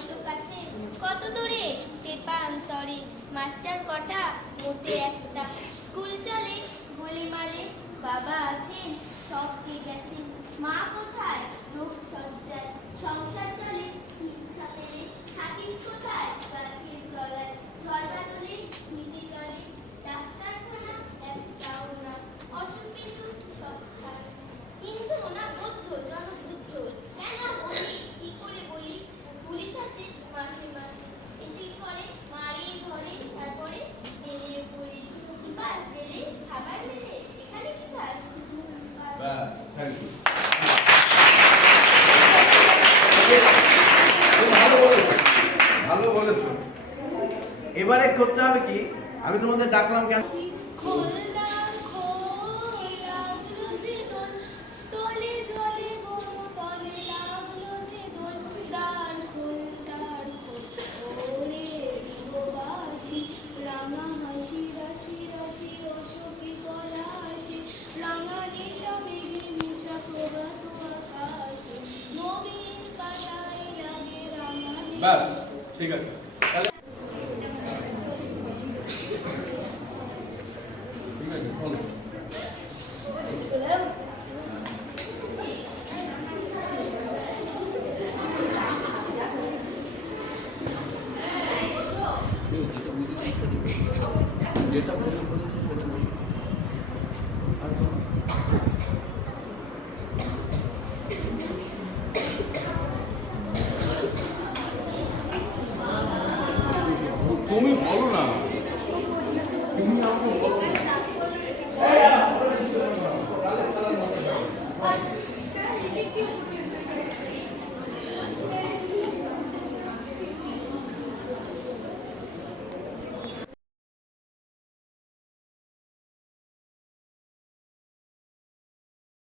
কত কাছে কত দূরে তেপান্তরে মাস্টার কটা মোটে একটা স্কুল চলে গুলিমালে বাবা আছেন সব কে গেছেন মা কোথায় লোক সজ্জায় সংসার চলে ভিক্ষা পেলে থাকিস কোথায় গাছের তলায় ঝড়টা তোলে নীতি চলে ডাক্তারখানা একটাও না অসুখ বিসুখ সব ছাড়ে কিন্তু না বৌদ্ধ জনযুদ্ধ কেন বলি কি করে বলি পুলিশ আসে মাসে মাসে এসে করে মায়ের ঘরে তারপরে জেলে পড়ি বাস জেলে খাবার মেলে এখানে কি কাজ ভালো বলেছো। এবারে করতে হবে কি, আমি তোমাদের ডাকলাম কেন? বাস ঠিক আছে। ये सब